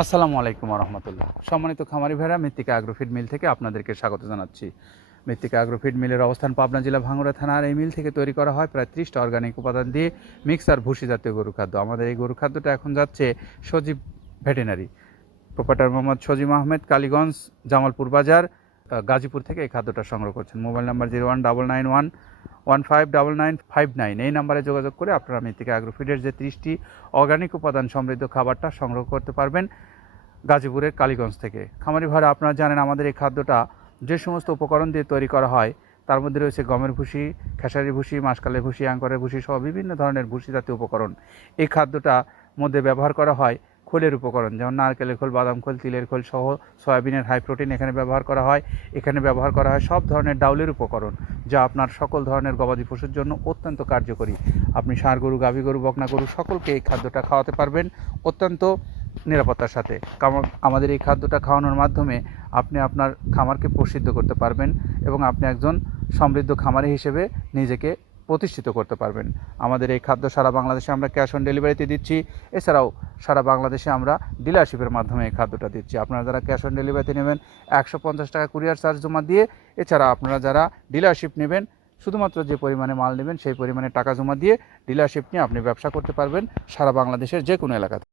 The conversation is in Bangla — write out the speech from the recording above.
আসসালামু আলাইকুম রহমতুল্লাহ। সম্মানিত খামারি ভাইরা, মৃত্তিকা অ্যাগ্রোফিড মিল থেকে আপনাদেরকে স্বাগত জানাচ্ছি। মৃত্তিকা অ্যাগ্রোফিড মিলের অবস্থান পাবনা জেলা ভাঙ্গুড়া থানার। এই মিল থেকে তৈরি করা হয় প্রায় 30টা অর্গানিক উপাদান দিয়ে মিক্সার ভুসি জাতীয় গরু খাদ্য। আমাদের এই গরু খাদ্যটা এখন যাচ্ছে সজীব ভেটেনারি। প্রোপাইটার মোহাম্মদ সজিম আহমেদ, কালীগঞ্জ জামালপুর বাজার, গাজীপুর থেকে এই খাদ্যটা সংগ্রহ করছেন। Mobile number 019911599959। এই নাম্বারে যোগাযোগ করে আপনারা মৃত্তিকা অ্যাগ্রোফিডের যে 30টি অর্গানিক উপাদান সমৃদ্ধ খাবারটা সংগ্রহ করতে পারবেন গাজীপুরের কালীগঞ্জ থেকে। খামারি ভাইরা, আপনারা জানেন আমাদের এই খাদ্যটা যে সমস্ত উপকরণ দিয়ে তৈরি করা হয় তার মধ্যে রয়েছে গমের ভুসি, খেসারি ভুসি, মাসকালের ভুসি, আঙ্করের ভুসি সহ বিভিন্ন ধরনের ভুসি জাতীয় উপকরণ। এই খাদ্যটা মধ্যে ব্যবহার করা হয় খোলের উপকরণ, যেমন নারকেলের খোল, বাদাম খোল, তিলের খোল সহ সয়াবিনের হাই প্রোটিন এখানে ব্যবহার করা হয়। এখানে ব্যবহার করা হয় সব ধরনের ডাউলের উপকরণ, যা আপনার সকল ধরনের গবাদি পশুর জন্য অত্যন্ত কার্যকরী। আপনি ষাঁড় গরু, গাভী গরু, বকনা গরু সকলকে এই খাদ্যটা খাওয়াতে পারবেন অত্যন্ত নিরাপত্তার সাথে। আমাদের এই খাদ্যটা খাওয়ানোর মাধ্যমে আপনি আপনার খামারকে প্রসিদ্ধ করতে পারবেন এবং আপনি একজন সমৃদ্ধ খামারি হিসেবে নিজেকে প্রতিষ্ঠিত করতে পারবেন। আমাদের এই খাদ্য সারা বাংলাদেশে আমরা ক্যাশ অন ডেলিভারিতে দিচ্ছি। এছাড়াও সারা বাংলাদেশে আমরা ডিলারশিপের মাধ্যমে এই খাদ্যটা দিচ্ছি। আপনারা যারা ক্যাশ অন ডেলিভারিতে নেবেন 150 টাকা কুরিয়ার চার্জ জমা দিয়ে, এছাড়া আপনারা যারা ডিলারশিপ নেবেন শুধুমাত্র যে পরিমাণে মাল নেবেন সেই পরিমাণে টাকা জমা দিয়ে ডিলারশিপ নিয়ে আপনি ব্যবসা করতে পারবেন সারা বাংলাদেশের যে কোনো এলাকাতে।